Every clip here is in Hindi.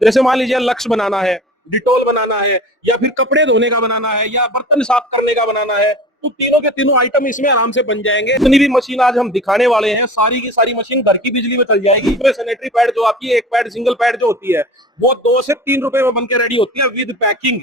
जैसे मान लीजिए लक्स बनाना है, डिटोल बनाना है, या फिर कपड़े धोने का बनाना है, या बर्तन साफ करने का बनाना है, तो तीनों के तीनों आइटम इसमें आराम से बन जाएंगे। इतनी भी मशीन आज हम दिखाने वाले हैं, सारी की सारी मशीन घर की बिजली में चल जाएगी। इसमें सैनिटरी पैड जो आपकी एक पैड सिंगल पैड जो होती है वो 2 से 3 रुपए में बनकर रेडी होती है विद पैकिंग,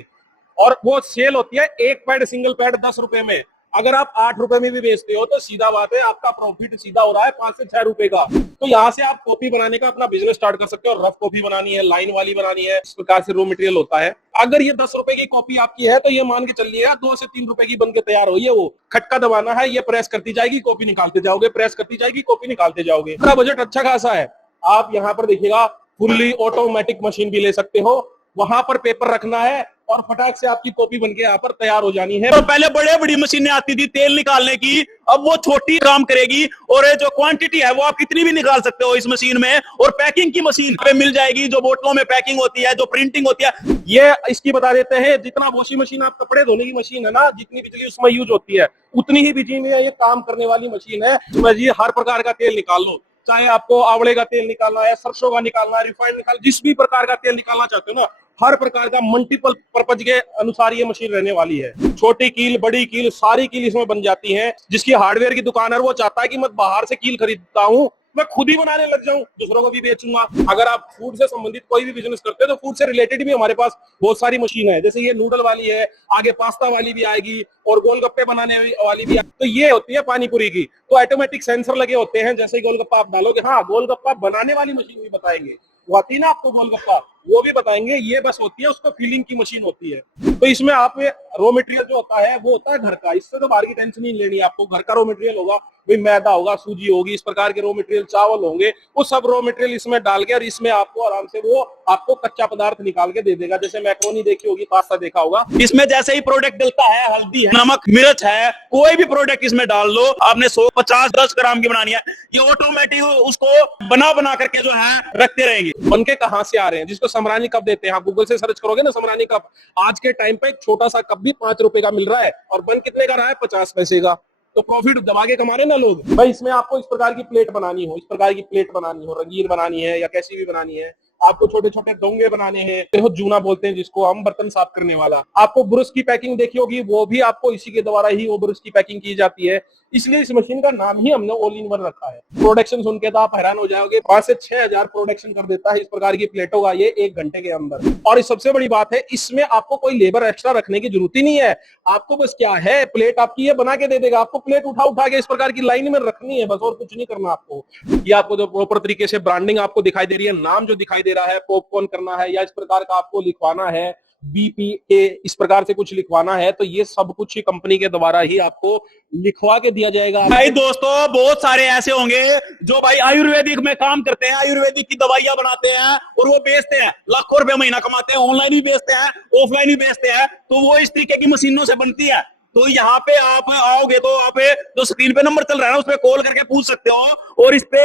और वो सेल होती है एक पैड सिंगल पैड 10 रुपए में। अगर आप 8 रुपए में भी बेचते हो तो सीधा बात है आपका प्रॉफिट सीधा हो रहा है 5 से 6 रुपए का। तो यहाँ से आप कॉपी बनाने का अपना बिजनेस स्टार्ट कर सकते हो। रफ कॉपी बनानी है, लाइन वाली बनानी है, इस प्रकार से रॉ मटेरियल होता है। अगर ये 10 रुपए की कॉपी आपकी है तो ये मान के चलिएगा 2 से 3 रुपए की बनके तैयार हुई है। वो खटका दबाना है, ये प्रेस करती जाएगी, कॉपी निकालते जाओगे, प्रेस करती जाएगी, कॉपी निकालते जाओगे। आपका बजट अच्छा खासा है। आप यहाँ पर देखिएगा फुल्ली ऑटोमेटिक मशीन भी ले सकते हो। वहां पर पेपर रखना है और फटाक से आपकी कॉपी बनके यहाँ पर तैयार हो जानी है। तो पहले बड़े बड़ी मशीनें आती थी तेल निकालने की, अब वो छोटी काम करेगी और जो क्वांटिटी है वो आप कितनी भी निकाल सकते हो इस मशीन में। और पैकिंग की मशीन पे मिल जाएगी, जो बोतलों में पैकिंग होती है, जो प्रिंटिंग होती है। ये इसकी बता देते हैं, जितना वॉशिंग मशीन आप कपड़े धोने की मशीन है ना, जितनी बिजली उसमें यूज होती है उतनी ही बिजली में ये काम करने वाली मशीन है। इसमें जी हर प्रकार का तेल निकाल लो, चाहे आपको आंवले का तेल निकालना है, सरसों का निकालना है, रिफाइंड निकाल, जिस भी प्रकार का तेल निकालना चाहते हो ना, हर प्रकार का मल्टीपल पर्पज के अनुसार ये मशीन रहने वाली है। छोटी कील, बड़ी कील, सारी कील इसमें बन जाती हैं। जिसकी हार्डवेयर की दुकान है वो चाहता है कि मैं बाहर से कील खरीदता हूँ, मैं खुद ही बनाने लग जाऊं, दूसरों को भी बेचूंगा। अगर आप फूड से संबंधित कोई भी बिजनेस करते हैं तो फूड से रिलेटेड भी हमारे पास बहुत सारी मशीन है। जैसे ये नूडल वाली है, आगे पास्ता वाली भी आएगी, और गोलगप्पे बनाने वाली भी। तो ये होती है पानीपुरी की, तो ऑटोमेटिक सेंसर लगे होते हैं। जैसे ही गोलगप्पा आप डालोगे, हाँ गोलगप्पा बनाने वाली मशीन भी बताएंगे, वो आती है ना आपको गोलगप्पा, वो भी बताएंगे। ये बस होती है उसको फिलिंग की मशीन होती है। तो इसमें आप रॉ मटेरियल जो होता है वो होता है घर का, इससे तो बाहर की टेंशन नहीं लेनी। आपको घर का रॉ मटेरियल होगा, भाई मैदा होगा, सूजी होगी, इस प्रकार के रॉ मटेरियल, चावल होंगे, वो सब रॉ मटेरियल इसमें डाल के, और इसमें आपको आराम से वो आपको कच्चा पदार्थ निकाल के दे देगा। जैसे मैक्रोनी देखी होगी, पास्ता देखा होगा, इसमें जैसे ही प्रोडक्ट डलता है, हल्दी है, नमक, मिर्च है, कोई भी प्रोडक्ट इसमें डाल लो। आपने 150 10 ग्राम की बनानी है, ये ऑटोमेटिक उसको बना बना करके जो है रखते रहेंगे। बनके कहाँ से आ रहे हैं, जिसको समरानी कप देते हैं, आप गूगल से सर्च करोगे ना समरानी कप, आज के टाइम पे एक छोटा सा कप भी 5 रुपए का मिल रहा है, और बन कितने का रहा है, 50 पैसे का। तो प्रॉफिट दबा के कमा रहे ना लोग। भाई इसमें आपको इस प्रकार की प्लेट बनानी हो, इस प्रकार की प्लेट बनानी हो, रंगीन बनानी है या कैसी भी बनानी है, आपको छोटे छोटे डोंगे बनाने हैं, देखो जूना बोलते हैं जिसको हम, बर्तन साफ करने वाला। आपको ब्रश की पैकिंग देखी होगी, वो भी आपको इसी के द्वारा ही वो ब्रश की पैकिंग की जाती है। इसलिए इस मशीन का नाम ही हमने ऑल इन वन रखा है। प्रोडक्शन सुन के तो आप हैरान हो जाओगे, 5 से 6 हजार प्रोडक्शन कर देता है इस प्रकार की प्लेटों का ये 1 घंटे के अंदर। और इस सबसे बड़ी बात है, इसमें आपको कोई लेबर एक्स्ट्रा रखने की जरूरत ही नहीं है। आपको बस क्या है, प्लेट आपकी ये बना के दे देगा। आपको प्लेट उठा उठा के इस प्रकार की लाइन में रखनी है बस, और कुछ नहीं करना आपको। ये आपको जो प्रॉपर तरीके से ब्रांडिंग आपको दिखाई दे रही है, नाम जो दिखाई दे रहा है, पॉपकॉर्न करना है या इस प्रकार का आपको लिखवाना है, BPA इस प्रकार से कुछ लिखवाना है, तो ये सब कुछ ही कंपनी के द्वारा ही आपको लिखवा के दिया जाएगा। भाई दोस्तों, बहुत सारे ऐसे होंगे जो भाई आयुर्वेदिक में काम करते हैं, आयुर्वेदिक की दवाइयां बनाते हैं और वो बेचते हैं, लाखों रुपए महीना कमाते हैं, ऑनलाइन भी बेचते हैं, ऑफलाइन भी बेचते हैं। तो वो इस तरीके की मशीनों से बनती है। तो यहाँ पे आप आओगे तो आप जो स्क्रीन पे नंबर चल रहा है ना, उस पर कॉल करके पूछ सकते हो, और इस पे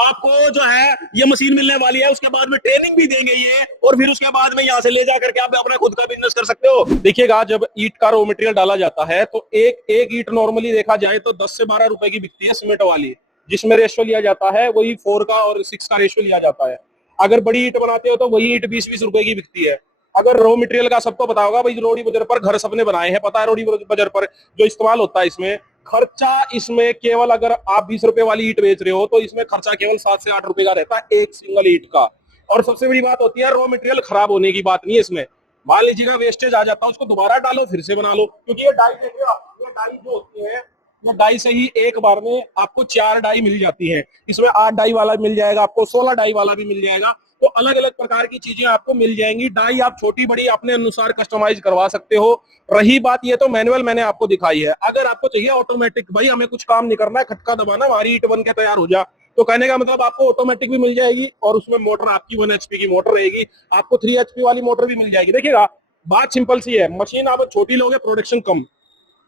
आपको जो है ये मशीन मिलने वाली है। उसके बाद में ट्रेनिंग भी देंगे ये, और फिर उसके बाद में यहाँ से ले जा करके आप अपना खुद का बिजनेस कर सकते हो। देखिएगा, जब ईट का रॉ मटेरियल डाला जाता है तो एक ईट नॉर्मली देखा जाए तो 10 से 12 रुपए की बिकती है, सीमेंट वाली, जिसमें रेशियो लिया जाता है वही 4 का और 6 का रेशियो लिया जाता है। अगर बड़ी ईट बनाते हो तो वही ईट 20-20 रुपए की बिकती है। अगर रॉ मटेरियल का सबको पता होगा भाई, रोडी बजर पर घर सबने बनाए हैं, पता है रोडी बजर पर जो इस्तेमाल होता है, इसमें खर्चा, इसमें केवल अगर आप 20 रुपए वाली ईट बेच रहे हो तो इसमें खर्चा केवल 7 से 8 रुपए का रहता है एक सिंगल ईट का। और सबसे बड़ी बात होती है, रॉ मटेरियल खराब होने की बात नहीं है इसमें। मान लीजिएगा वेस्टेज आ जाता है, उसको दोबारा डालो, फिर से बना लो, क्योंकि ये डाई देखिए, ये डाई जो होती है, ये डाई से ही एक बार में आपको 4 डाई मिल जाती है। इसमें 8 डाई वाला मिल जाएगा, आपको 16 डाई वाला भी मिल जाएगा। तो अलग अलग प्रकार की चीजें आपको मिल जाएंगी। डाई आप छोटी बड़ी अपने अनुसार कस्टमाइज करवा सकते हो। रही बात ये तो मैनुअल मैंने आपको दिखाई है। अगर आपको चाहिए ऑटोमेटिक, भाई हमें कुछ काम नहीं करना है, खटका दबाना, हमारी ईट बन के तैयार हो जा, तो कहने का मतलब आपको ऑटोमेटिक भी मिल जाएगी, और उसमें मोटर आपकी 1 HP की मोटर रहेगी, आपको 3 HP वाली मोटर भी मिल जाएगी। देखिएगा, बात सिंपल सी है, मशीन आप छोटी लोगे प्रोडक्शन कम,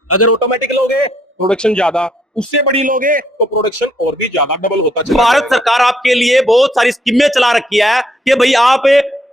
अगर ऑटोमेटिक लोगे प्रोडक्शन ज्यादा, उससे बड़ी लोगे तो प्रोडक्शन और भी ज्यादा डबल होता चला जाएगा। भारत सरकार आपके लिए बहुत सारी स्कीमें चला रखी है कि भाई आप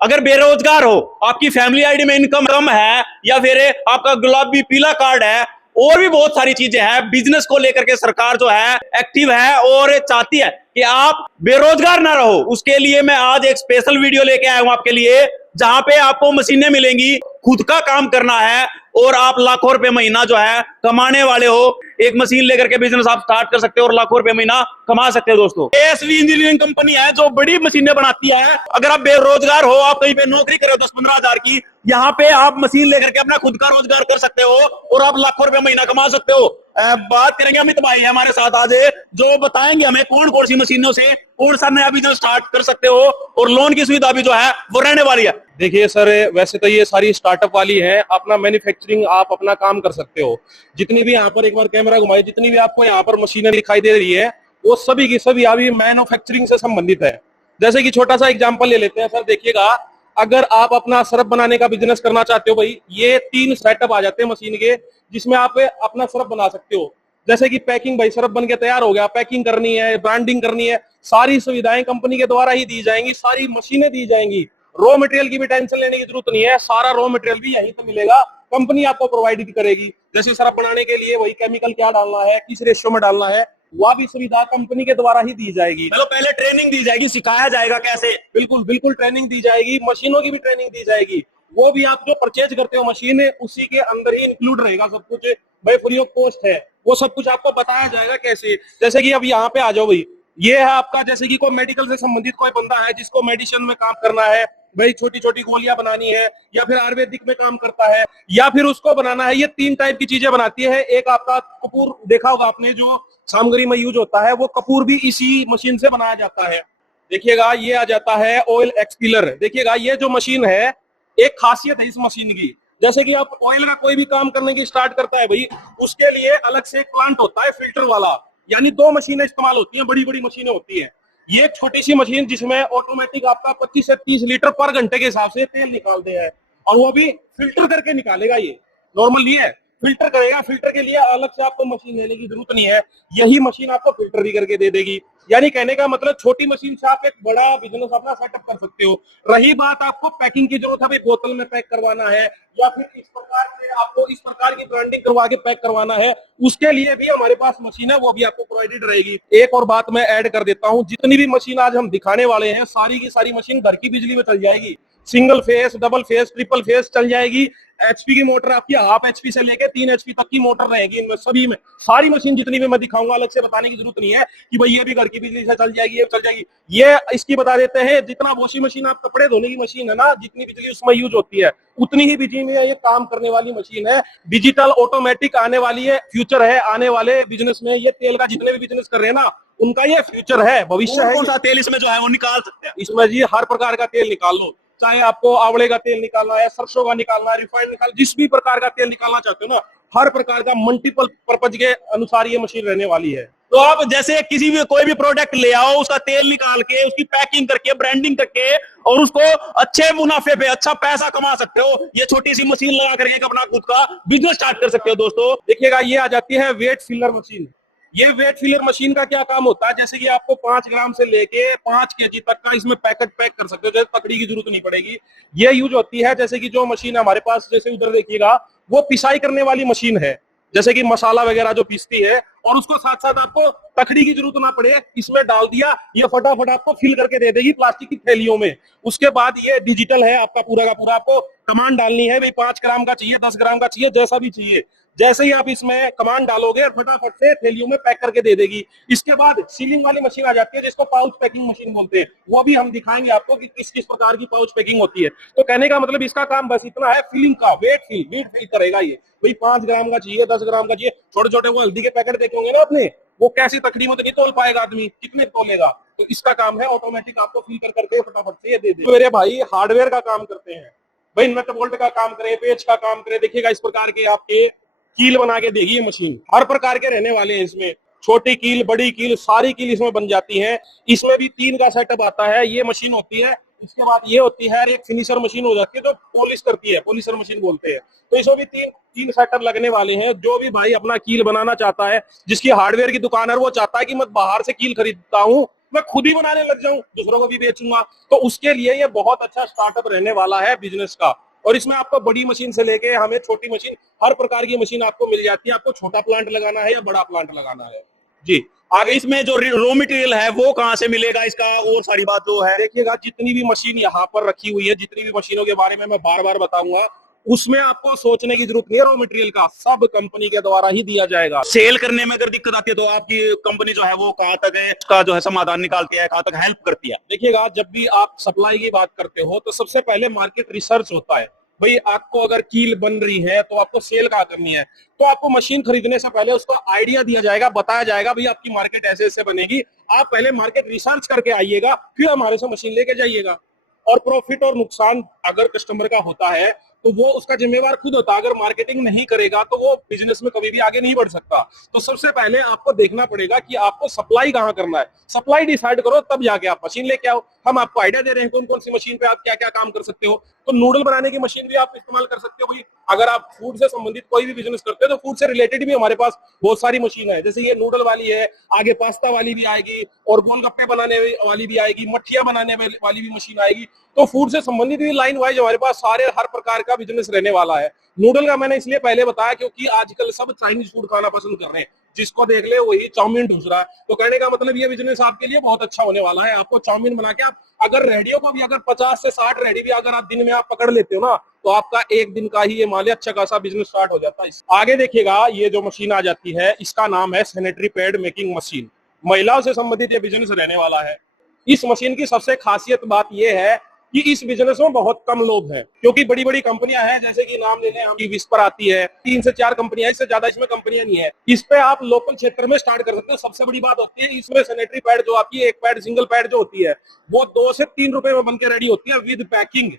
अगर बेरोजगार हो, आपकी फैमिली आईडी में इनकम कम है, या फिर आपका गुलाबी पीला कार्ड है, और भी बहुत सारी चीजें हैं। बिजनेस को लेकर के सरकार जो है एक्टिव है और चाहती है कि आप बेरोजगार ना रहो। उसके लिए मैं आज एक स्पेशल वीडियो लेके आया हूं आपके लिए, जहां पे आपको मशीनें मिलेंगी, खुद का काम करना है और आप लाखों रुपए महीना जो है कमाने वाले हो। एक मशीन लेकर के बिजनेस आप स्टार्ट कर सकते हो और लाखों रुपए महीना कमा सकते हो। दोस्तों, एएसवी इंजीनियरिंग कंपनी है जो बड़ी मशीनें बनाती है। अगर आप बेरोजगार हो, आप कहीं पे नौकरी करो 10-15 हजार की, यहाँ पे आप मशीन लेकर के अपना खुद का रोजगार कर सकते हो और आप लाखों रुपए महीना कमा सकते हो। बात करेंगे अमित भाई हमारे साथ आज, जो बताएंगे हमें कौन कौन सी मशीनों से कौन सा नया बिजनेस स्टार्ट कर सकते हो और लोन की सुविधा भी जो है वो रहने वाली है। देखिए सर, वैसे तो ये सारी स्टार्टअप वाली है, अपना मैन्युफैक्चरिंग आप अपना काम कर सकते हो। जितनी भी यहाँ पर, एक बार कैमरा घुमाइए, जितनी भी आपको यहाँ पर मशीनें दिखाई दे रही है वो सभी की सभी अभी मैन्युफैक्चरिंग से संबंधित है। जैसे कि छोटा सा एग्जांपल ले लेते हैं सर, देखिएगा, अगर आप अपना सरफ बनाने का बिजनेस करना चाहते हो भाई, ये 3 सेटअप आ जाते हैं मशीन के, जिसमें आप अपना सरफ बना सकते हो। जैसे कि पैकिंग, भाई सरफ बन के तैयार हो गया, पैकिंग करनी है, ब्रांडिंग करनी है, सारी सुविधाएं कंपनी के द्वारा ही दी जाएंगी, सारी मशीनें दी जाएंगी। रॉ मटेरियल की भी टेंशन लेने की जरूरत नहीं है, सारा रॉ मटेरियल भी यहीं पे मिलेगा, कंपनी आपको प्रोवाइड करेगी। जैसे सरफ बनाने के लिए वही केमिकल क्या डालना है, किस रेशियो में डालना है, वह भी सुविधा कंपनी के द्वारा ही दी जाएगी। चलो, पहले ट्रेनिंग दी जाएगी, सिखाया जाएगा कैसे। बिल्कुल बिल्कुल ट्रेनिंग दी जाएगी, मशीनों की भी ट्रेनिंग दी जाएगी। वो भी आप जो परचेज करते हो मशीन, उसी के अंदर ही इंक्लूड रहेगा सब कुछ, भाई फ्री ऑफ कॉस्ट है। वो सब कुछ आपको बताया जाएगा कैसे। जैसे कि अब यहाँ पे आ जाओ भाई, ये है आपका, जैसे कि कोई मेडिकल से संबंधित कोई बंदा है जिसको मेडिसिन में काम करना है, भाई छोटी छोटी गोलियां बनानी है, या फिर आयुर्वेदिक में काम करता है, या फिर उसको बनाना है, ये 3 टाइप की चीजें बनाती है। एक आपका कपूर देखा होगा आपने, जो सामग्री में यूज होता है, वो कपूर भी इसी मशीन से बनाया जाता है। देखिएगा, ये आ जाता है ऑयल एक्सपीलर। देखिएगा, ये जो मशीन है, एक खासियत है इस मशीन की, जैसे कि आप ऑयल का कोई भी काम करने की स्टार्ट करता है भाई, उसके लिए अलग से एक प्लांट होता है फिल्टर वाला, यानी 2 मशीनें इस्तेमाल होती हैं, बड़ी बड़ी मशीनें होती हैं। ये एक छोटी सी मशीन जिसमें ऑटोमेटिक आपका 25 से 30 लीटर पर घंटे के हिसाब से तेल निकालते हैं, और वो भी फिल्टर करके निकालेगा। ये नॉर्मल नहीं है, फिल्टर करेगा। फिल्टर के लिए अलग से आपको मशीन लेने की जरूरत नहीं है, यही मशीन आपको फिल्टर भी करके दे देगी। यानी कहने का मतलब, छोटी मशीन से आप एक बड़ा बिजनेस अपना सेटअप कर सकते हो। रही बात आपको पैकिंग की जरूरत है, भाई बोतल में पैक करवाना है, या फिर इस प्रकार से आपको इस प्रकार की ब्रांडिंग करवा के पैक करवाना है, उसके लिए भी हमारे पास मशीन है, वो भी आपको प्रोवाइडेड रहेगी। एक और बात मैं ऐड कर देता हूं, जितनी भी मशीन आज हम दिखाने वाले हैं, सारी की सारी मशीन घर की बिजली में चल जाएगी। Single phase, double face, triple face चल जाएगी। एचपी की मोटर आपकी हाफ एचपी से लेके 3 एचपी तक की मोटर रहेगी इनमें सभी में। सारी मशीन जितनी भी मैं दिखाऊंगा, अलग से बताने की जरूरत नहीं है कि भाई ये भी घर की बिजली से चल जाएगी, ये चल जाएगी। ये इसकी बता देते हैं, जितना वॉशिंग मशीन, आप कपड़े धोने की मशीन है ना, जितनी बिजली उसमें यूज होती है, उतनी ही बिजली में ये काम करने वाली मशीन है। डिजिटल ऑटोमेटिक आने वाली है, फ्यूचर है आने वाले बिजनेस में। ये तेल का जितने भी बिजनेस कर रहे हैं ना, उनका ये फ्यूचर है, भविष्य है। कौन सा तेल इसमें जो है वो निकाल सकते हैं? इसमें जी हर प्रकार का तेल निकाल लो, चाहे आपको आंवले का तेल निकालना है, सरसों का निकालना है, रिफाइंड निकाल, जिस भी प्रकार का तेल निकालना चाहते हो ना, हर प्रकार का मल्टीपल पर्पज के अनुसार ये मशीन रहने वाली है। तो आप जैसे किसी भी कोई भी प्रोडक्ट ले आओ, उसका तेल निकाल के, उसकी पैकिंग करके, ब्रांडिंग करके, और उसको अच्छे मुनाफे पे अच्छा पैसा कमा सकते हो। ये छोटी सी मशीन लगा कर एक अपना खुद का बिजनेस स्टार्ट कर सकते हो। दोस्तों, देखिएगा, ये आ जाती है वेट फिलर मशीन। ये वेट फिलर मशीन का क्या काम होता है, जैसे कि आपको 5 ग्राम से लेके 5 केजी तक का इसमें पैकेट पैक कर सकते हो, जैसे तकड़ी की जरूरत नहीं पड़ेगी। ये यूज होती है, जैसे कि जो मशीन है हमारे पास, जैसे उधर देखिएगा, वो पिसाई करने वाली मशीन है, जैसे कि मसाला वगैरह जो पीसती है, और उसको साथ साथ आपको तखड़ी की जरूरत ना पड़े, इसमें डाल दिया, ये फटाफट आपको फिल करके दे देगी प्लास्टिक की थैलियों में। उसके बाद ये डिजिटल है आपका पूरा का पूरा, आपको कमांड डालनी है, भाई 5 ग्राम का चाहिए, 10 ग्राम का चाहिए, जैसा भी चाहिए, जैसे ही आप इसमें कमांड डालोगे और फटाफट से थैलियों में पैक करके दे देगी। इसके बाद सीलिंग वाली मशीन आ जाती है, जिसको पाउच पैकिंग मशीन बोलते हैं। वो भी हम दिखाएंगे आपको कि किस किस प्रकार की पाउच पैकिंग होती है। तो कहने का मतलब इसका काम बस इतना है, फिलिंग का, वेट फिल करेगा ये, भाई 5 ग्राम का चाहिए, 10 ग्राम का चाहिए। छोटे छोटे वो हल्दी के पैकेट देखे होंगे ना आपने, वो कैसी तकड़ी में तो नहीं तोल पाएगा आदमी, कितने तोलेगा। तो इसका काम है ऑटोमेटिक आपको फिल कर करके फटाफट से ये दे दे। मेरे भाई हार्डवेयर का काम करते हैं, भाई नट बोल्ट का काम करे, पेच का काम करे। देखिएगा, इस प्रकार के आपके कील बना के देगी ये मशीन, हर प्रकार के रहने वाले हैं इसमें, छोटी कील, बड़ी कील, सारी कील इसमें बन जाती है। इसमें भी 3 का सेटअप आता है। ये मशीन होती है, इसके बाद ये होती है, एक फिनिशर मशीन हो जाती है जो पॉलिश करती है, पॉलिशर मशीन बोलते हैं। तो इसमें भी तीन सेटअप लगने वाले हैं। जो भी भाई अपना कील बनाना चाहता है, जिसकी हार्डवेयर की दुकान है, वो चाहता है कि मैं बाहर से कील खरीदता हूँ, मैं खुद ही बनाने लग जाऊं, दूसरों को भी बेचूंगा, तो उसके लिए ये बहुत अच्छा स्टार्टअप रहने वाला है बिजनेस का। और इसमें आपको बड़ी मशीन से लेके हमें छोटी मशीन, हर प्रकार की मशीन आपको मिल जाती है। आपको छोटा प्लांट लगाना है या बड़ा प्लांट लगाना है जी। आगे इसमें जो रॉ मटेरियल है वो कहाँ से मिलेगा इसका, और सारी बात जो है। देखिएगा, जितनी भी मशीन यहाँ पर रखी हुई है, जितनी भी मशीनों के बारे में मैं बार बार बताऊंगा, उसमें आपको सोचने की जरूरत नहीं है। रॉ मटेरियल का सब कंपनी के द्वारा ही दिया जाएगा। सेल करने में अगर दिक्कत आती है तो आपकी कंपनी जो है वो कहाँ तक है इसका जो है समाधान निकालती है, कहाँ तक हेल्प करती है? देखिएगा, जब भी आप सप्लाई की बात करते हो तो सबसे पहले मार्केट रिसर्च होता है। भाई, आपको अगर कील बन रही है तो आपको सेल कहाँ करनी है, तो आपको मशीन खरीदने से पहले उसको आइडिया दिया जाएगा, बताया जाएगा भाई आपकी मार्केट ऐसे ऐसे बनेगी। आप पहले मार्केट रिसर्च करके आइएगा, फिर हमारे से मशीन लेके जाइएगा। और प्रॉफिट और नुकसान अगर कस्टमर का होता है तो वो उसका जिम्मेवार खुद होता है। अगर मार्केटिंग नहीं करेगा तो वो बिजनेस में कभी भी आगे नहीं बढ़ सकता। तो सबसे पहले आपको देखना पड़ेगा कि आपको सप्लाई कहाँ करना है। सप्लाई डिसाइड करो, तब जाके आप मशीन लेके आओ। हम आपको आइडिया दे रहे हैं कौन कौन सी मशीन पे आप क्या क्या काम कर सकते हो। तो नूडल बनाने की मशीन भी आप इस्तेमाल कर सकते हो भाई। अगर आप फूड से संबंधित कोई भी बिजनेस करते हो तो फूड से रिलेटेड भी हमारे पास बहुत सारी मशीन है। जैसे ये नूडल वाली है, आगे पास्ता वाली भी आएगी, और गोलगप्पे बनाने वाली भी आएगी, मठिया बनाने वाली भी मशीन आएगी। तो फूड से संबंधित भी लाइन वाइज हमारे पास सारे हर प्रकार का बिजनेस रहने वाला है। नूडल का मैंने इसलिए पहले बताया क्योंकि आजकल सब चाइनीज फूड खाना पसंद कर रहे हैं। जिसको देख ले वही चाउमीन ढूंढ रहा है। तो कहने का मतलब ये बिजनेस आपके लिए बहुत अच्छा होने वाला है। आपको चाउमीन बना के आप अगर रेडियो को भी अगर 50 से 60 रेडी भी अगर आप दिन में आप पकड़ लेते हो ना, तो आपका एक दिन का ही ये मान लिया अच्छा खासा बिजनेस स्टार्ट हो जाता है। आगे देखिएगा, ये जो मशीन आ जाती है इसका नाम है सैनिटरी पैड मेकिंग मशीन। महिलाओं से संबंधित ये बिजनेस रहने वाला है। इस मशीन की सबसे खासियत बात यह है कि इस बिजनेस में बहुत कम लोग हैं, क्योंकि बड़ी बड़ी कंपनियां हैं, जैसे कि नाम ले लें हम, विस्पर आती है, 3 से 4 कंपनियां, इससे ज्यादा इसमें कंपनियां नहीं है। इस पे आप लोकल क्षेत्र में स्टार्ट कर सकते हैं। सबसे बड़ी बात होती है इसमें सैनिटरी पैड जो आपकी एक पैड सिंगल पैड जो होती है वो 2 से 3 रुपए में बनके रेडी होती है विद पैकिंग,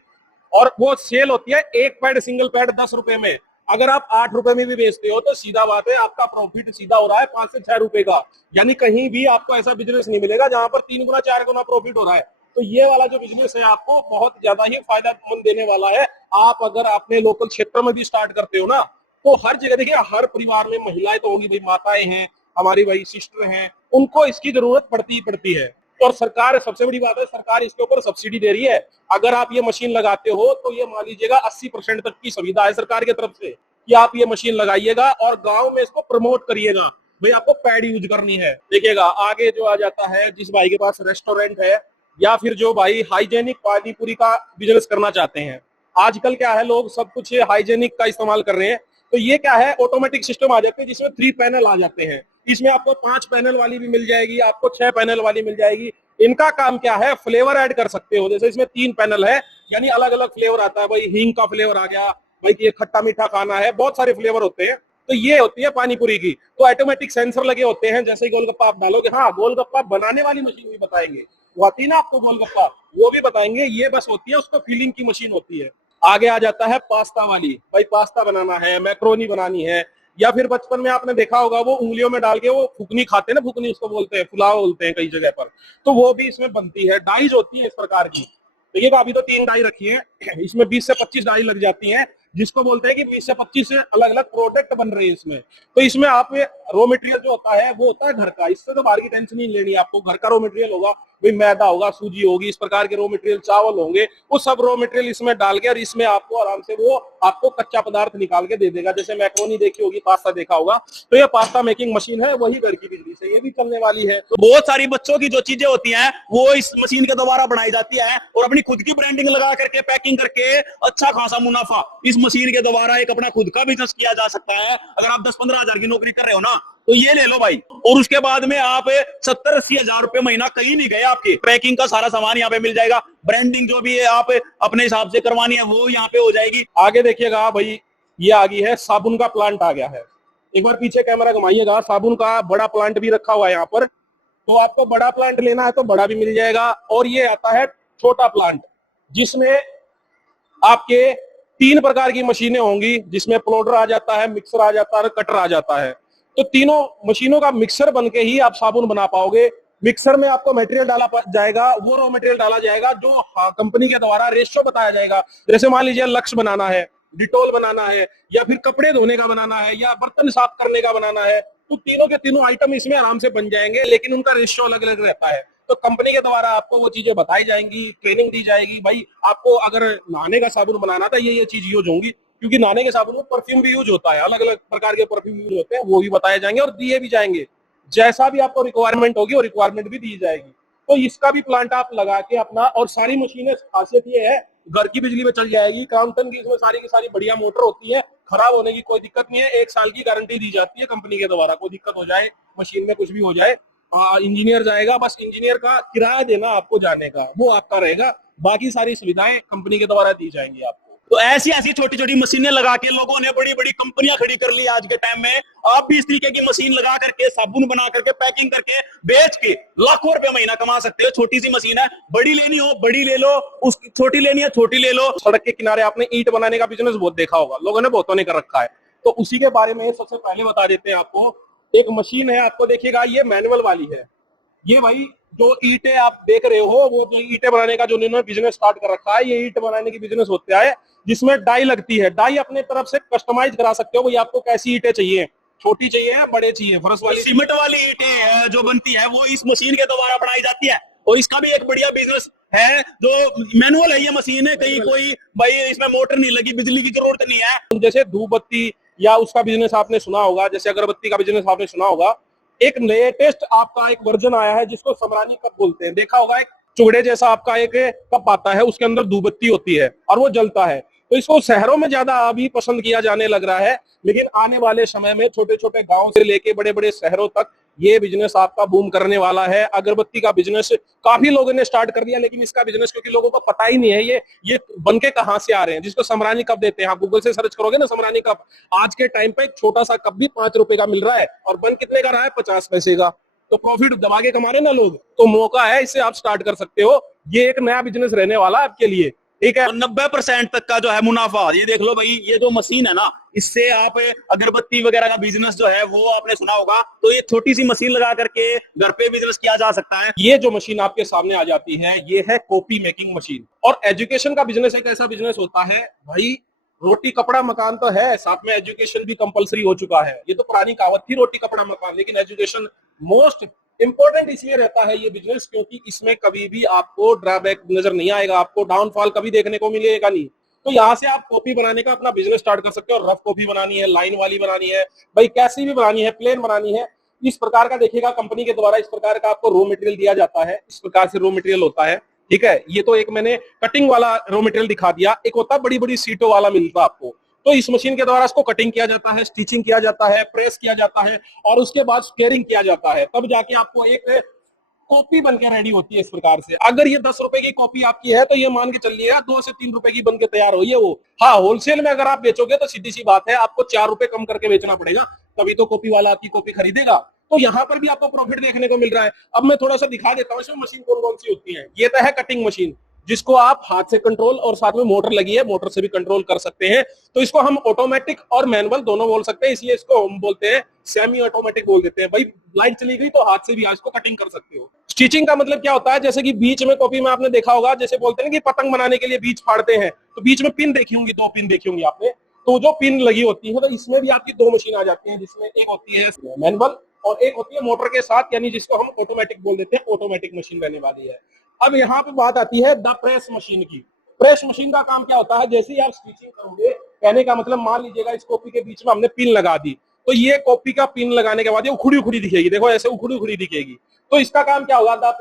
और वो सेल होती है एक पैड सिंगल पैड 10 रुपए में। अगर आप 8 रुपए में भी बेचते हो तो सीधा बात है आपका प्रॉफिट सीधा हो रहा है 5 से 6 रुपए का। यानी कहीं भी आपको ऐसा बिजनेस नहीं मिलेगा जहां पर 3 गुना 4 गुना प्रॉफिट हो रहा है। तो ये वाला जो बिजनेस है आपको बहुत ज्यादा ही फायदेमंद देने वाला है। आप अगर अपने लोकल क्षेत्र में भी स्टार्ट करते हो ना, तो हर जगह देखिए, हर परिवार में महिलाएं तो होंगी भाई, माताएं हैं हमारी, भाई सिस्टर हैं, उनको इसकी जरूरत पड़ती ही पड़ती है। और सरकार, सबसे बड़ी बात है, सरकार इसके ऊपर सब्सिडी दे रही है। अगर आप ये मशीन लगाते हो तो ये मान लीजिएगा 80% तक की सुविधा है सरकार की तरफ से कि आप ये मशीन लगाइएगा और गांव में इसको प्रमोट करिएगा। भाई आपको पैड यूज करनी है। देखिएगा, आगे जो आ जाता है, जिस भाई के पास रेस्टोरेंट है या फिर जो भाई हाइजेनिक पानी पूरी का बिजनेस करना चाहते हैं, आजकल क्या है, लोग सब कुछ हाइजेनिक का इस्तेमाल कर रहे हैं। तो ये क्या है, ऑटोमेटिक सिस्टम आ जाते हैं जिसमें 3 पैनल आ जाते हैं। इसमें आपको 5 पैनल वाली भी मिल जाएगी, आपको 6 पैनल वाली मिल जाएगी। इनका काम क्या है, फ्लेवर ऐड कर सकते हो। जैसे इसमें 3 पैनल है, यानी अलग अलग फ्लेवर आता है। भाई हींग का फ्लेवर आ गया, भाई ये खट्टा मीठा खाना है, बहुत सारे फ्लेवर होते हैं। तो ये होती है पानी पूरी की। तो ऑटोमेटिक सेंसर लगे होते हैं, जैसे गोलगप्पा आप डालोगे, हाँ गोलगप्पा बनाने वाली मशीन भी बताएंगे, वो आती है ना आपको गोलगप्पा, वो भी बताएंगे। ये बस होती है उसको फीलिंग की मशीन होती है। आगे आ जाता है पास्ता वाली। भाई पास्ता बनाना है, मैक्रोनी बनानी है, या फिर बचपन में आपने देखा होगा वो उंगलियों में डाल के वो फुकनी खाते हैं ना, फुकनी उसको बोलते हैं, पुलाव बोलते हैं कई जगह पर, तो वो भी इसमें बनती है। डाइज होती है इस प्रकार की। देखिएगा, अभी तो 3 डाई रखी है, इसमें 20 से 25 डाई लग जाती है, जिसको बोलते हैं कि 20 से 25 से अलग अलग प्रोडक्ट बन रहे हैं इसमें। तो इसमें आप रॉ मटेरियल जो होता है वो होता है घर का। इससे तो बाहर की टेंशन नहीं लेनी, आपको घर का रॉ मटेरियल होगा, भाई मैदा होगा, सूजी होगी, इस प्रकार के रॉ मटेरियल, चावल होंगे, वो सब रॉ मटेरियल इसमें डाल के, और इसमें आपको आराम से वो आपको कच्चा पदार्थ निकाल के दे देगा। जैसे मैक्रोनी देखी होगी, पास्ता देखा होगा, तो ये पास्ता मेकिंग मशीन है, वही घर की बिजली से ये भी चलने वाली है। तो बहुत सारी बच्चों की जो चीजें होती हैं वो इस मशीन के द्वारा बनाई जाती है, और अपनी खुद की ब्रांडिंग लगा करके पैकिंग करके अच्छा खासा मुनाफा इस मशीन के द्वारा एक अपना खुद का बिजनेस किया जा सकता है। अगर आप 10-15 हजार की नौकरी कर रहे हो ना, तो ये ले लो भाई, और उसके बाद में आप 70-80 हजार रुपए महीना कहीं नहीं गए, आपकी पैकिंग का सारा सामान यहाँ पे मिल जाएगा। ब्रांडिंग जो भी है आप अपने हिसाब से करवानी है वो यहाँ पे हो जाएगी। आगे देखिएगा भाई, ये आ गई है साबुन का प्लांट आ गया है। एक बार पीछे कैमरा घुमाइएगा, साबुन का बड़ा प्लांट भी रखा हुआ है यहाँ पर। तो आपको बड़ा प्लांट लेना है तो बड़ा भी मिल जाएगा, और ये आता है छोटा प्लांट, जिसमें आपके 3 प्रकार की मशीनें होंगी, जिसमें प्लोडर आ जाता है, मिक्सर आ जाता है, कटर आ जाता है। तो तीनों मशीनों का मिक्सर बनके ही आप साबुन बना पाओगे। मिक्सर में आपको मटेरियल डाला जाएगा, वो रॉ मटेरियल डाला जाएगा जो कंपनी के द्वारा रेशियो बताया जाएगा। जैसे मान लीजिए लक्स बनाना है, डिटोल बनाना है, या फिर कपड़े धोने का बनाना है, या बर्तन साफ करने का बनाना है, तो तीनों के तीनों आइटम इसमें आराम से बन जाएंगे, लेकिन उनका रेशियो अलग अलग रहता है। तो कंपनी के द्वारा आपको वो चीजें बताई जाएंगी, ट्रेनिंग दी जाएगी। भाई आपको अगर नहाने का साबुन बनाना था, ये चीज यूज होंगी, क्योंकि नहाने के साबुन में परफ्यूम भी यूज होता है, अलग अलग प्रकार के परफ्यूम यूज होते हैं, वो भी बताए जाएंगे और दिए भी जाएंगे। जैसा भी आपको रिक्वायरमेंट होगी वो रिक्वायरमेंट भी दी जाएगी। तो इसका भी प्लांट आप लगा के अपना, और सारी मशीनें खासियत ये है घर की बिजली में चल जाएगी। क्रॉम्पटन की इसमें सारी की सारी बढ़िया मोटर होती है, खराब होने की कोई दिक्कत नहीं है। 1 साल की गारंटी दी जाती है कंपनी के द्वारा। कोई दिक्कत हो जाए मशीन में, कुछ भी हो जाए, इंजीनियर जाएगा, बस इंजीनियर का किराया देना आपको जाने का, वो आपका रहेगा। बाकी सारी सुविधाएं कंपनी के द्वारा दी जाएंगी आपको। तो ऐसी ऐसी छोटी छोटी मशीनें लगा के लोगों ने बड़ी बड़ी कंपनियां खड़ी कर ली आज के टाइम में। आप भी इस तरीके की मशीन लगा करके, साबुन बना करके, पैकिंग करके, बेच के लाखों रुपए महीना कमा सकते हो। छोटी सी मशीन है, बड़ी लेनी हो बड़ी ले लो, उसकी छोटी लेनी है छोटी ले लो। सड़क के किनारे आपने ईंट बनाने का बिजनेस बहुत देखा होगा, लोगों ने बहुतों ने कर रखा है, तो उसी के बारे में सबसे पहले बता देते हैं आपको। एक मशीन है, आपको देखिएगा, ये मैनुअल वाली है। ये भाई जो ईंटें आप देख रहे हो, वो जो ईंटें बनाने का जो इन्होंने बिजनेस स्टार्ट कर रखा है, ये ईंट बनाने की बिजनेस होता है, जिसमें डाई लगती है। डाई अपने तरफ से कस्टमाइज करा सकते हो, भाई आपको कैसी ईंटें चाहिए, छोटी चाहिए या बड़े चाहिए। फर्श वाली, सीमेंट वाली ईंटें जो बनती है वो इस मशीन के द्वारा बनाई जाती है, और इसका भी एक बढ़िया बिजनेस है। जो मैनुअल है ये मशीन है, कहीं कोई भाई इसमें मोटर नहीं लगी, बिजली की जरूरत नहीं है। जैसे धूप बत्ती या उसका बिजनेस आपने सुना होगा, जैसे अगरबत्ती का बिजनेस आपने सुना होगा। एक लेटेस्ट आपका एक वर्जन आया है जिसको समरानी कप बोलते हैं, देखा होगा। एक चुगड़े जैसा आपका एक कप आता है, उसके अंदर धूप बत्ती होती है और वो जलता है। तो इसको शहरों में ज्यादा अभी पसंद किया जाने लग रहा है, लेकिन आने वाले समय में छोटे छोटे गांव से लेके बड़े बड़े शहरों तक ये बिजनेस आपका बूम करने वाला है। अगरबत्ती का बिजनेस काफी लोगों ने स्टार्ट कर दिया, लेकिन इसका बिजनेस क्योंकि लोगों को पता ही नहीं है ये बन के कहां से आ रहे हैं। जिसको समरानी कप देते हैं, आप गूगल से सर्च करोगे ना समरानी कप, आज के टाइम पे एक छोटा सा कप भी 5 रुपए का मिल रहा है, और बन कितने का रहा है, 50 पैसे का। तो प्रॉफिट दबा के कमा रहे ना लोग, तो मौका है, इससे आप स्टार्ट कर सकते हो। ये एक नया बिजनेस रहने वाला है आपके लिए, ठीक है। 90% तक का जो है मुनाफा, ये देख लो भाई, ये जो मशीन है ना, इससे आप अगरबत्ती वगैरह का बिजनेस जो है वो आपने सुना होगा, तो ये छोटी सी मशीन लगा करके घर पे बिजनेस किया जा सकता है। ये जो मशीन आपके सामने आ जाती है, ये है कॉपी मेकिंग मशीन। और एजुकेशन का बिजनेस एक ऐसा बिजनेस होता है भाई, रोटी कपड़ा मकान तो है, साथ में एजुकेशन भी कंपलसरी हो चुका है। ये तो पुरानी कहावत थी, रोटी कपड़ा मकान, लेकिन एजुकेशन मोस्ट इंपॉर्टेंट इसलिए रहता है ये बिजनेस, क्योंकि इसमें कभी भी आपको ड्रॉबैक नजर नहीं आएगा, आपको डाउनफॉल कभी देखने को मिलेगा नहीं। तो यहाँ से आप कॉपी बनाने का अपना बिजनेस स्टार्ट कर सकते हो। रफ कॉपी बनानी है, लाइन वाली बनानी है, भाई कैसी भी बनानी है, प्लेन बनानी है, इस प्रकार का देखिएगा कंपनी के द्वारा इस प्रकार का आपको रॉ मटेरियल दिया जाता है। इस प्रकार से रॉ मटेरियल होता है, ठीक है। ये तो एक मैंने कटिंग वाला रॉ मटेरियल दिखा दिया, एक होता है बड़ी बड़ी सीटों वाला मिलता है आपको। तो इस मशीन के द्वारा इसको कटिंग किया जाता है, स्टिचिंग किया जाता है, प्रेस किया जाता है, और उसके बाद स्क्वेयरिंग किया जाता है, तब जाके आपको एक कॉपी बनकर रेडी होती है। इस प्रकार से अगर ये 10 रुपए की कॉपी आपकी है, तो ये मान के चलिएगा 2 से 3 रुपए की बनकर तैयार हुई है वो। हाँ, होलसेल में अगर आप बेचोगे तो सीधी सी बात है, आपको 4 रुपए कम करके बेचना पड़ेगा, तभी तो कॉपी वाला आपकी कॉपी खरीदेगा। तो यहाँ पर भी आपको प्रॉफिट देखने को मिल रहा है। अब मैं थोड़ा सा दिखा देता हूँ इसमें मशीन कौन कौन सी होती है। ये तो है कटिंग मशीन, जिसको आप हाथ से कंट्रोल, और साथ में मोटर लगी है, मोटर से भी कंट्रोल कर सकते हैं। तो इसको हम ऑटोमेटिक और मैनुअल दोनों बोल सकते हैं, इसलिए इसको हम बोलते हैं सेमी ऑटोमेटिक बोल देते हैं। भाई लाइट चली गई तो हाथ से भी आज को कटिंग कर सकते हो। स्टिचिंग का मतलब क्या होता है, जैसे कि बीच में कॉपी में आपने देखा होगा, जैसे बोलते हैं कि पतंग बनाने के लिए बीच फाड़ते हैं, तो बीच में पिन देखी होंगी, 2 पिन देखी होंगी आपने, तो जो पिन लगी होती है, तो इसमें भी आपकी 2 मशीन आ जाती है, जिसमें एक होती है मैनुअल और एक होती है मोटर के साथ, यानी जिसको हम ऑटोमेटिक बोल देते हैं। ऑटोमेटिक मशीन रहने वाली है। अब यहाँ पे बात आती है द प्रेस मशीन की। प्रेस मशीन का काम क्या होता है, जैसे ही आप स्टिचिंग करोगे, कहने का मतलब मान लीजिएगा इस कॉपी के बीच में हमने पिन लगा दी, तो ये कॉपी का पिन लगाने के बाद ये उखड़ी उखड़ी दिखेगी, देखो ऐसे उखड़ी उखड़ी दिखेगी। तो इसका काम क्या होगा, द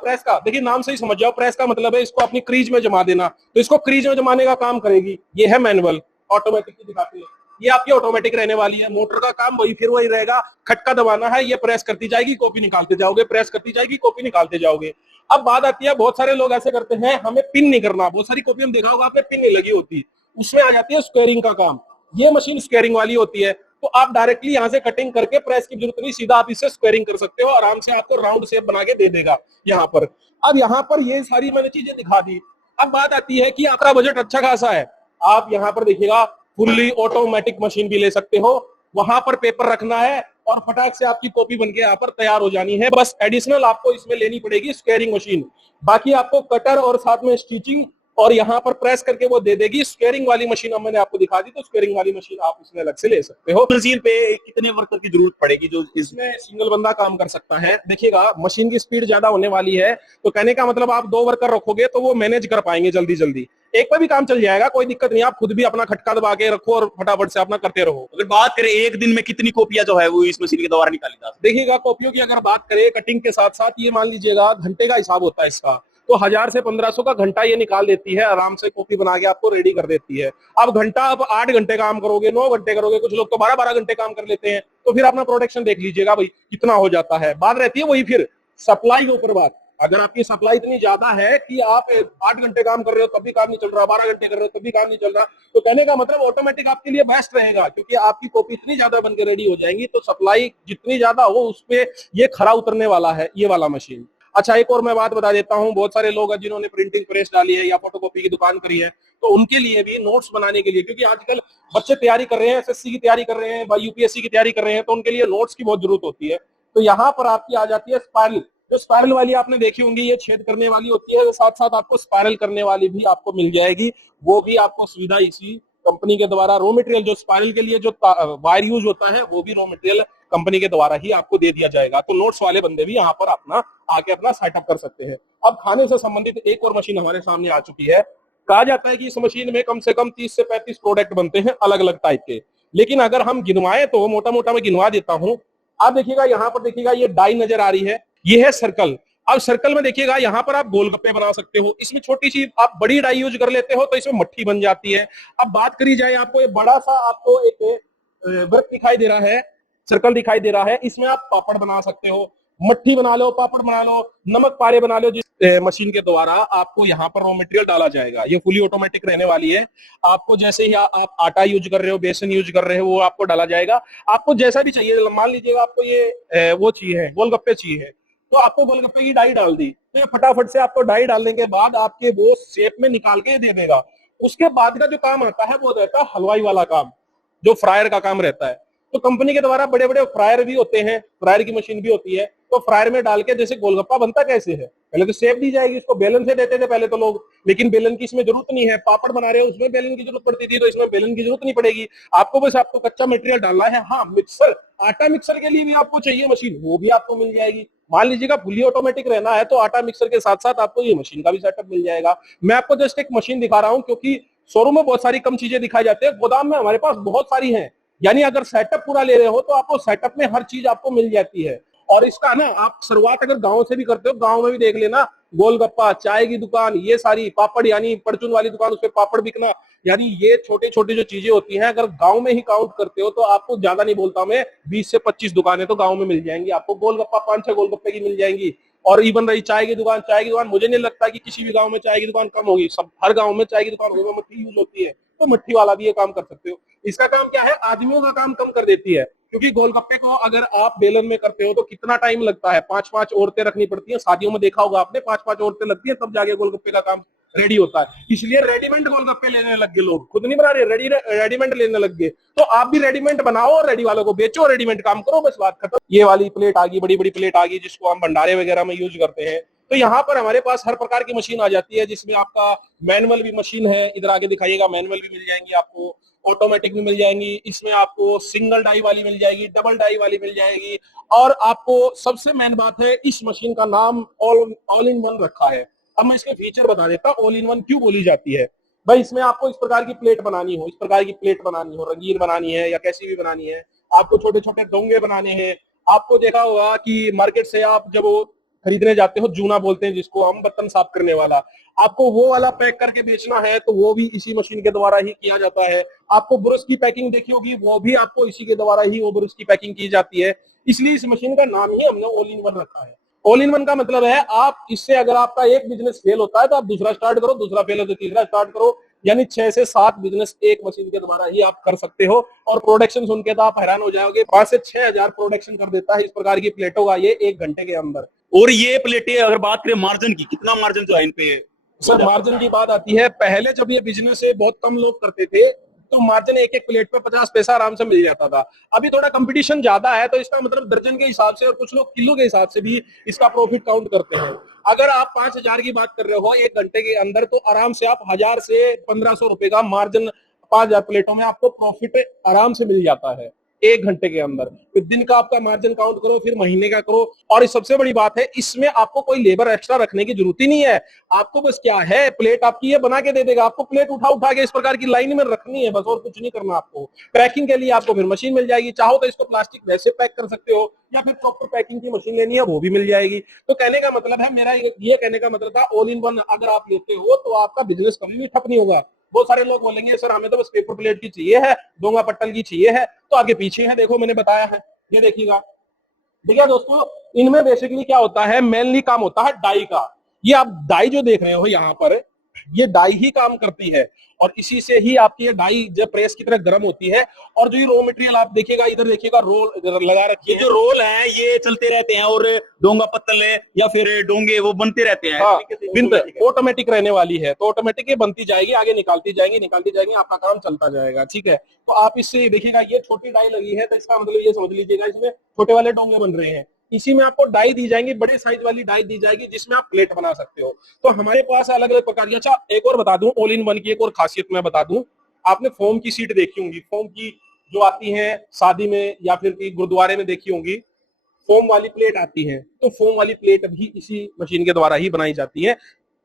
प्रेस का देखिए नाम से ही समझ जाओ, प्रेस का मतलब है इसको अपनी क्रीज में जमा देना, तो इसको क्रीज में जमाने का काम करेगी। ये है मैनुअल, ऑटोमेटिक की दिखाती है, ये आपकी ऑटोमेटिक रहने वाली है। मोटर का काम वही रहेगा, खटका दबाना है, ये प्रेस करती जाएगी, कॉपी निकालते जाओगे, प्रेस करती जाएगी, कॉपी निकालते जाओगे। अब बात आती है, बहुत सारे लोग ऐसे करते हैं, हमें पिन नहीं करना, बहुत सारी कॉपी में देखा होगा आपने पिन नहीं लगी होती, उसमें आ जाती है स्क्वेयरिंग का काम। ये मशीन स्क्वेयरिंग वाली होती है, तो आप डायरेक्टली यहाँ से कटिंग करके प्रेस की जरूरत नहीं, सीधा आप इससे स्क्वेयरिंग कर सकते हो, आराम से आपको राउंड शेप बना के दे देगा यहाँ पर। अब यहाँ पर ये सारी मैंने चीजें दिखा दी। अब बात आती है कि आपका बजट अच्छा खासा है, आप यहाँ पर देखिएगा फुल्ली ऑटोमेटिक मशीन भी ले सकते हो। वहां पर पेपर रखना है और फटाक से आपकी कॉपी बनके यहाँ पर तैयार हो जानी है। बस एडिशनल आपको इसमें लेनी पड़ेगी स्क्वेयरिंग मशीन, बाकी आपको कटर और साथ में स्टिचिंग और यहाँ पर प्रेस करके वो दे देगी। स्क्वेयरिंग वाली मशीन अब मैंने आपको दिखा दी, तो स्क्वेयरिंग वाली मशीन आप इसमें अलग से ले सकते हो। मशीन पे कितने वर्कर की जरूरत पड़ेगी जो इसमें सिंगल बंदा काम कर सकता है। देखिएगा मशीन की स्पीड ज्यादा होने वाली है, तो कहने का मतलब आप 2 वर्कर रखोगे तो वो मैनेज कर पाएंगे जल्दी जल्दी, एक पे भी काम चल जाएगा, कोई दिक्कत नहीं। आप खुद भी अपना खटका दबा के रखो और फटाफट से अपना करते रहो। अगर बात करें एक दिन में कितनी कॉपियां जो है वो इस मशीन के द्वारा निकाली जा सकती देखिएगा कॉपियों की अगर बात करें कटिंग के साथ साथ, ये मान लीजिएगा घंटे का हिसाब होता है इसका, तो 1000 से 1500 का घंटा ये निकाल देती है, आराम से कॉपी बना के आपको रेडी कर देती है। अब घंटा आप 8 घंटे काम करोगे, 9 घंटे करोगे, कुछ लोग तो 12-12 घंटे काम कर लेते हैं, तो फिर अपना प्रोडक्शन देख लीजिएगा भाई कितना हो जाता है। बात रहती है वही फिर सप्लाई के ऊपर बात। अगर आपकी सप्लाई इतनी ज्यादा है कि आप 8 घंटे काम कर रहे हो तब भी काम नहीं चल रहा, 12 घंटे कर रहे हो तब भी काम नहीं चल रहा, तो कहने का मतलब ऑटोमेटिक आपके लिए बेस्ट रहेगा, क्योंकि आपकी कॉपी इतनी ज्यादा बनकर रेडी हो जाएंगी, तो सप्लाई जितनी ज्यादा हो उस पर ये खरा उतरने वाला है ये वाला मशीन। अच्छा, एक और मैं बात बता देता हूँ, बहुत सारे लोग हैं जिन्होंने प्रिंटिंग प्रेस डाली है या फोटोकॉपी की दुकान करी है, तो उनके लिए भी नोट्स बनाने के लिए, क्योंकि आजकल बच्चे तैयारी कर रहे हैं, एसएससी की तैयारी कर रहे हैं, यूपीएससी की तैयारी कर रहे हैं, तो उनके लिए नोट्स की बहुत जरूरत होती है। तो यहाँ पर आपकी आ जाती है स्पाइरल। जो स्पाइरल वाली आपने देखी होंगी, ये छेद करने वाली होती है, साथ साथ आपको स्पाइरल करने वाली भी आपको मिल जाएगी। वो भी आपको सुविधा इसी कंपनी के द्वारा, रॉ मटेरियल जो स्पाइरल के लिए जो वायर यूज होता है वो भी रॉ मटेरियल कंपनी के द्वारा ही आपको दे दिया जाएगा। तो नोट्स वाले बंदे भी यहाँ पर अपना आके अपना सेटअप कर सकते हैं। अब खाने से संबंधित एक और मशीन हमारे सामने आ चुकी है। कहा जाता है कि इस मशीन में कम से कम 30 से 35 प्रोडक्ट बनते हैं अलग अलग टाइप के, लेकिन अगर हम गिनवाएं तो मोटा मोटा मैं गिनवा देता हूं। आप देखिएगा यहाँ पर, देखिएगा ये डाई नजर आ रही है, ये है सर्कल। अब सर्कल में देखिएगा यहाँ पर आप गोलगप्पे बना सकते हो। इसमें छोटी सी आप बड़ी डाई यूज कर लेते हो तो इसमें मट्ठी बन जाती है। अब बात करी जाए, आपको ये बड़ा सा आपको एक वृत्त दिखाई दे रहा है, सर्कल दिखाई दे रहा है, इसमें आप पापड़ बना सकते हो, मट्ठी बना लो, पापड़ बना लो, नमक पारे बना लो। जिस मशीन के द्वारा आपको यहाँ पर रॉ मटेरियल डाला जाएगा, ये फुली ऑटोमेटिक रहने वाली है। आपको जैसे ही आप आटा यूज कर रहे हो, बेसन यूज कर रहे हो, वो आपको डाला जाएगा। आपको जैसा भी चाहिए, मान लीजिएगा आपको ये वो चाहिए, गोलगप्पे चाहिए, तो आपको गोलगप्पे की डाई डाल दी, तो ये फटाफट से आपको डाई डालने के बाद आपके वो शेप में निकाल के दे देगा। उसके बाद का जो काम आता है वो रहता है हलवाई वाला काम, जो फ्रायर का काम रहता है। तो कंपनी के द्वारा बड़े बड़े फ्रायर भी होते हैं, फ्रायर की मशीन भी होती है, तो फ्रायर में डाल के जैसे गोलगप्पा बनता कैसे है, पहले तो शेप दी जाएगी, उसको बेलन से देते थे पहले तो लोग, लेकिन बेलन की इसमें जरूरत नहीं है। पापड़ बना रहे हो उसमें बेलन की जरूरत पड़ती थी, तो इसमें बेलन की जरूरत नहीं पड़ेगी। आपको बस आपको कच्चा मटेरियल डालना है। हाँ, मिक्सर, आटा मिक्सर के लिए भी आपको चाहिए मशीन, वो भी आपको मिल जाएगी। मान लीजिएगा फुली ऑटोमेटिक रहना है तो आटा मिक्सर के साथ साथ आपको ये मशीन का भी सेटअप मिल जाएगा। मैं आपको जस्ट एक मशीन दिखा रहा हूं, क्योंकि शोरूम में बहुत सारी कम चीजें दिखाई जाती है, गोदाम में हमारे पास बहुत सारी हैं। यानी अगर सेटअप पूरा ले रहे हो तो आपको सेटअप में हर चीज आपको मिल जाती है। और इसका ना आप शुरुआत अगर गांव से भी करते हो, गांव में भी देख लेना, गोलगप्पा, चाय की दुकान, ये सारी पापड़, यानी परचून वाली दुकान, उसपे पापड़ बिकना, यानी ये छोटी छोटी जो चीजें होती हैं, अगर गांव में ही काउंट करते हो तो आपको ज्यादा नहीं बोलता मैं, 20 से 25 दुकानें तो गांव में मिल जाएंगी आपको। गोलगप्पा 5-6 गोलगप्पे की मिल जाएंगी। और इवन रही चाय की दुकान, चाय की दुकान मुझे नहीं लगता कि किसी भी गांव में चाय की दुकान कम होगी, सब हर गांव में चाय की दुकान होगी, मट्ठी यूज होती है, तो मट्ठी वाला भी ये काम कर सकते हो। इसका काम क्या है, आदमियों का काम कम कर देती है, क्योंकि गोलगप्पे को अगर आप बेलन में करते हो तो कितना टाइम लगता है, 5-5 औरतें रखनी पड़ती हैं। शादियों में देखा होगा आपने, 5-5 औरतें लगती है तब जाके गोलगप्पे का काम रेडी होता है। इसलिए रेडीमेड गोलगप्पे लेने लग गए लोग, खुद नहीं बना रहे, रेडीमेड लेने लग गए। तो आप भी रेडीमेड बनाओ और रेडी वालों को बेचो, रेडीमेड काम करो, बस बात खत्म। ये वाली प्लेट आ गई, बड़ी बड़ी प्लेट आ गई, जिसको हम भंडारे वगैरह में यूज करते हैं। तो यहाँ पर हमारे पास हर प्रकार की मशीन आ जाती है, जिसमें आपका मैनुअल भी मशीन है, इधर आगे दिखाइएगा, मैनुअल भी मिल जाएंगी आपको, ऑटोमेटिक भी मिल जाएंगी। इसमें आपको सिंगल डाई वाली मिल जाएगी, डबल डाई वाली मिल जाएगी। और आपको सबसे मेन बात है, इस मशीन का नाम ऑल इन वन रखा है। अब मैं इसके फीचर बता देता हूँ, ऑल इन वन क्यों बोली जाती है। भाई इसमें आपको इस प्रकार की प्लेट बनानी हो, इस प्रकार की प्लेट बनानी हो, रंगीन बनानी है या कैसी भी बनानी है, आपको छोटे छोटे डोंगे बनाने हैं। आपको देखा होगा कि मार्केट से आप जब खरीदने जाते हो, जूना बोलते हैं जिसको हम, बर्तन साफ करने वाला, आपको वो वाला पैक करके बेचना है तो वो भी इसी मशीन के द्वारा ही किया जाता है। आपको ब्रश की पैकिंग देखी होगी, वो भी आपको इसी के द्वारा ही वो ब्रश की पैकिंग की जाती है। इसलिए इस मशीन का नाम ही हमने ऑल इन वन रखा है। ऑल इन वन का मतलब है, आप इससे अगर आपका एक बिजनेस फेल होता है तो आप दूसरा स्टार्ट करो, दूसरा फेल हो तो तीसरा स्टार्ट करो, यानी 6 से 7 बिजनेस एक मशीन के द्वारा ही आप कर सकते हो। और प्रोडक्शन सुन के तो आप हैरान हो जाओगे, 5 से 6 हजार प्रोडक्शन कर देता है इस प्रकार की प्लेटों का ये 1 घंटे के अंदर। और ये प्लेटें अगर बात करें मार्जिन की, कितना मार्जिन जो है इन पे? सर मार्जिन की बात आती है, पहले जब ये बिजनेस है बहुत कम लोग करते थे, तो मार्जिन एक एक प्लेट पे 50 पैसा आराम से मिल जाता था। अभी थोड़ा कंपटीशन ज्यादा है, तो इसका मतलब दर्जन के हिसाब से और कुछ लोग किलो के हिसाब से भी इसका प्रॉफिट काउंट करते हैं। अगर आप 5,000 की बात कर रहे हो 1 घंटे के अंदर, तो आराम से आप 1,000 से 1,500 रुपए का मार्जिन 5,000 प्लेटों में आपको प्रॉफिट आराम से मिल जाता है 1 घंटे के अंदर। फिर दिन का आपका मार्जिन काउंट करो, फिर महीने का करो। और इस सबसे बड़ी बात है, इसमें आपको कोई लेबर एक्स्ट्रा रखने की जरूरत ही नहीं है। आपको बस क्या है, प्लेट आपकी ये बना के दे देगा, आपको प्लेट उठा उठा के इस प्रकार की लाइन में रखनी है बस, और कुछ नहीं करना आपको। पैकिंग के लिए आपको फिर मशीन मिल जाएगी, चाहो तो इसको प्लास्टिक वैसे पैक कर सकते हो, या फिर प्रॉपर पैकिंग की मशीन लेनी है वो भी मिल जाएगी। तो कहने का मतलब है, मेरा ये कहने का मतलब था, ऑल इन वन अगर आप लेते हो तो आपका बिजनेस कभी भी ठप नहीं होगा। बहुत सारे लोग बोलेंगे सर हमें तो बस पेपर प्लेट की चाहिए है, डोंगा पट्टल की चाहिए है, तो आगे पीछे है, देखो मैंने बताया है, ये देखिएगा। देखिए दोस्तों, इनमें बेसिकली क्या होता है, मेनली काम होता है डाई का। ये आप डाई जो देख रहे हो यहाँ पर, ये डाई ही काम करती है, और इसी से ही आपकी ये डाई जब प्रेस की तरह गर्म होती है। और जो ये रॉ मटेरियल आप देखिएगा, इधर देखिएगा रोल लगा रखी है, जो रोल है ये चलते रहते हैं, और डोंगा पत्तल है या फिर डोंगे वो बनते रहते हैं। हाँ, ऑटोमेटिक रहने वाली है, तो ऑटोमेटिक ये बनती जाएगी, आगे निकालती जाएंगी, आपका काम चलता जाएगा। ठीक है, तो आप इससे देखिएगा, ये छोटी डाई लगी है, तो इसका मतलब ये समझ लीजिएगा इसमें छोटे वाले डोंगे बन रहे हैं। इसी में आपको डाई दी जाएंगी, बड़े साइज वाली डाई दी जाएगी, जिसमें आप प्लेट बना सकते हो। तो हमारे पास अलग अलग प्रकार की। अच्छा, एक और बता दूं, ऑल इन वन की एक और खासियत मैं बता दूं, आपने फोम की सीट देखी होंगी, फोम की जो आती है शादी में या फिर गुरुद्वारे में देखी होंगी, फोम वाली प्लेट आती है। तो फोम वाली प्लेट भी इसी मशीन के द्वारा ही बनाई जाती है।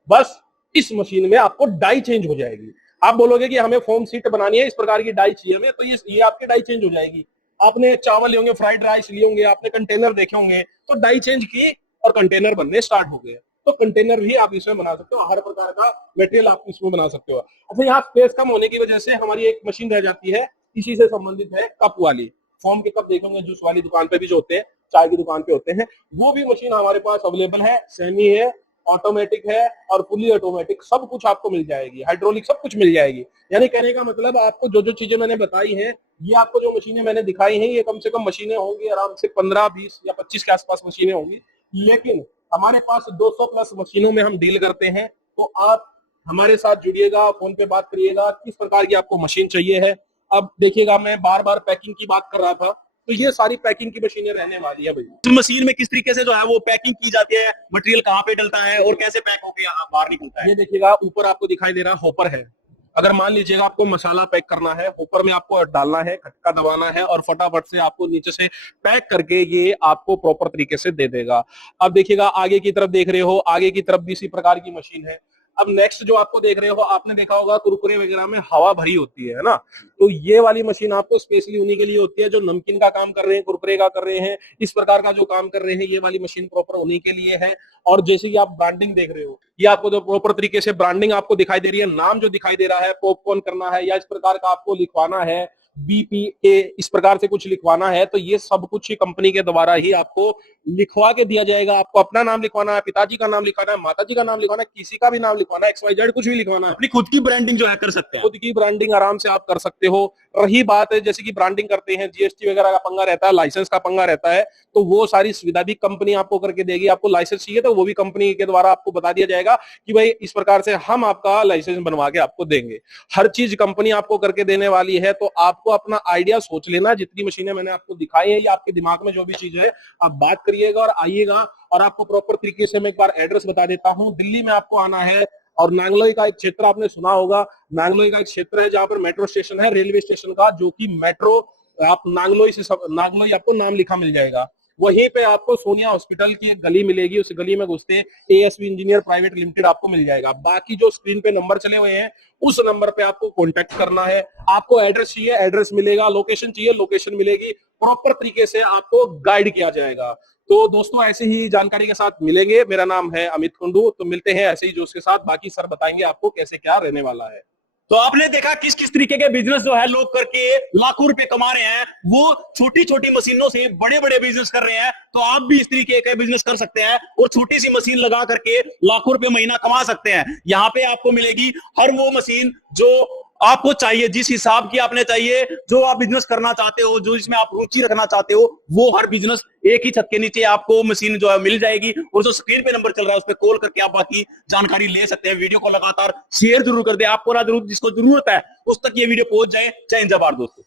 बस इस मशीन में आपको डाई चेंज हो जाएगी। आप बोलोगे कि हमें फोम सीट बनानी है, इस प्रकार की डाई चाहिए हमें, तो ये आपकी डाई चेंज हो जाएगी। आपने चावल लिए होंगे, फ्राइड राइस लिए होंगे, आपने कंटेनर देखे होंगे, तो डाई चेंज की और कंटेनर बनने स्टार्ट हो गए। तो कंटेनर भी आप इसमें बना सकते हो, हर प्रकार का मटेरियल आप इसमें बना सकते हो। अच्छा, यहाँ स्पेस कम होने की वजह से हमारी एक मशीन रह जाती है, इसी से संबंधित है कप वाली। फोम के कप देखेंगे जूस वाली दुकान पे भी जो होते हैं, चाय की दुकान पे होते हैं, वो भी मशीन हमारे पास अवेलेबल है। सेमी है, ऑटोमेटिक है और फुली ऑटोमेटिक, सब कुछ आपको मिल जाएगी, हाइड्रोलिक सब कुछ मिल जाएगी। यानी कहने का मतलब, आपको जो जो चीजें मैंने बताई हैं, ये आपको जो मशीनें मैंने दिखाई हैं, ये कम से कम मशीनें होंगी आराम से 15, 20 या 25 के आसपास मशीनें होंगी। लेकिन हमारे पास 200 प्लस मशीनों में हम डील करते हैं। तो आप हमारे साथ जुड़िएगा, फोन पे बात करिएगा, किस प्रकार की आपको मशीन चाहिए है। अब देखिएगा, मैं बार बार पैकिंग की बात कर रहा था, तो ये सारी पैकिंग की मशीनें रहने वाली है भैया। इस मशीन में किस तरीके से जो है वो पैकिंग की जाती है, मटेरियल कहाँ पे डलता है और कैसे पैक होकर यहाँ बाहर निकलता है। ये देखिएगा, ऊपर आपको दिखाई दे रहा है हॉपर है। अगर मान लीजिएगा आपको मसाला पैक करना है, ऊपर में आपको डालना है, खटका दबाना है और फटाफट से आपको नीचे से पैक करके ये आपको प्रॉपर तरीके से दे देगा। अब देखिएगा, आगे की तरफ देख रहे हो, आगे की तरफ भी इसी प्रकार की मशीन है। अब नेक्स्ट जो आपको देख रहे हो, आपने देखा होगा कुरकुरे वगैरह में हवा भरी होती है ना, तो ये वाली मशीन आपको स्पेशली उन्हीं के लिए होती है जो नमकीन का काम कर रहे हैं, कुरकुरे का कर रहे हैं, इस प्रकार का जो काम कर रहे हैं, ये वाली मशीन प्रॉपर उन्हीं के लिए है। और जैसे कि आप ब्रांडिंग देख रहे हो, ये आपको जो प्रॉपर तरीके से ब्रांडिंग आपको दिखाई दे रही है, नाम जो दिखाई दे रहा है, पॉपकॉर्न करना है या इस प्रकार का आपको लिखवाना है, BPA इस प्रकार से कुछ लिखवाना है, तो ये सब कुछ कंपनी के द्वारा ही आपको लिखवा के दिया जाएगा। आपको अपना नाम लिखवाना है, पिताजी का नाम लिखवाना है, माताजी का नाम लिखवाना है, किसी का भी नाम लिखवाना है, XYZ कुछ भी लिखवाना है, अपनी खुद की ब्रांडिंग जो है कर सकते हैं। खुद की ब्रांडिंग आराम से आप कर सकते हो। रही बात है, जैसे कि ब्रांडिंग करते हैं, GST वगैरह का पंगा रहता है, लाइसेंस का पंगा रहता है, तो वो सारी सुविधा भी कंपनी आपको करके देगी। आपको लाइसेंस चाहिए तो वो भी कंपनी के द्वारा आपको बता दिया जाएगा कि भाई इस प्रकार से हम आपका लाइसेंस बनवा के आपको देंगे। हर चीज कंपनी आपको करके देने वाली है। तो आपको अपना आइडिया सोच लेना, जितनी मशीनें मैंने आपको दिखाई है, या आपके दिमाग में जो भी चीज है, आप बात करिएगा और आइएगा। और आपको प्रॉपर तरीके से मैं एक बार एड्रेस बता देता हूँ। दिल्ली में आपको आना है, और नांगलोई का एक क्षेत्र आपने सुना होगा, नांगलोई का एक क्षेत्र है जहां पर मेट्रो स्टेशन है, रेलवे स्टेशन का, जो कि मेट्रो, आप नांगलोई आपको नाम लिखा मिल जाएगा। वहीं पे आपको सोनिया हॉस्पिटल की एक गली मिलेगी, उस गली में घुसते ASV इंजीनियर प्राइवेट लिमिटेड आपको मिल जाएगा। बाकी जो स्क्रीन पे नंबर चले हुए हैं, उस नंबर पे आपको कांटेक्ट करना है। आपको एड्रेस चाहिए, एड्रेस मिलेगा, लोकेशन चाहिए, लोकेशन मिलेगी, प्रॉपर तरीके से आपको गाइड किया जाएगा। तो दोस्तों, ऐसे ही जानकारी के साथ मिलेंगे। मेरा नाम है अमित कुंडू, तो मिलते हैं ऐसे ही जोश के साथ। बाकी सर बताएंगे आपको कैसे क्या रहने वाला है। तो आपने देखा किस किस तरीके के बिजनेस जो है लोग करके लाखों रुपए कमा रहे हैं। वो छोटी छोटी मशीनों से बड़े बड़े बिजनेस कर रहे हैं। तो आप भी इस तरीके का बिजनेस कर सकते हैं और छोटी सी मशीन लगा करके लाखों रुपए महीना कमा सकते हैं। यहाँ पे आपको मिलेगी हर वो मशीन जो आपको चाहिए, जिस हिसाब की आपने चाहिए, जो आप बिजनेस करना चाहते हो, जो इसमें आप रुचि रखना चाहते हो, वो हर बिजनेस एक ही छत के नीचे आपको मशीन जो है मिल जाएगी, और जो स्क्रीन पे नंबर चल रहा है उस पर कॉल करके आप बाकी जानकारी ले सकते हैं। वीडियो को लगातार शेयर जरूर कर दे, आपको ना जरूर जिसको जरूरत है उस तक ये वीडियो पहुंच जाए। जय हिंद जय भारत दोस्तों।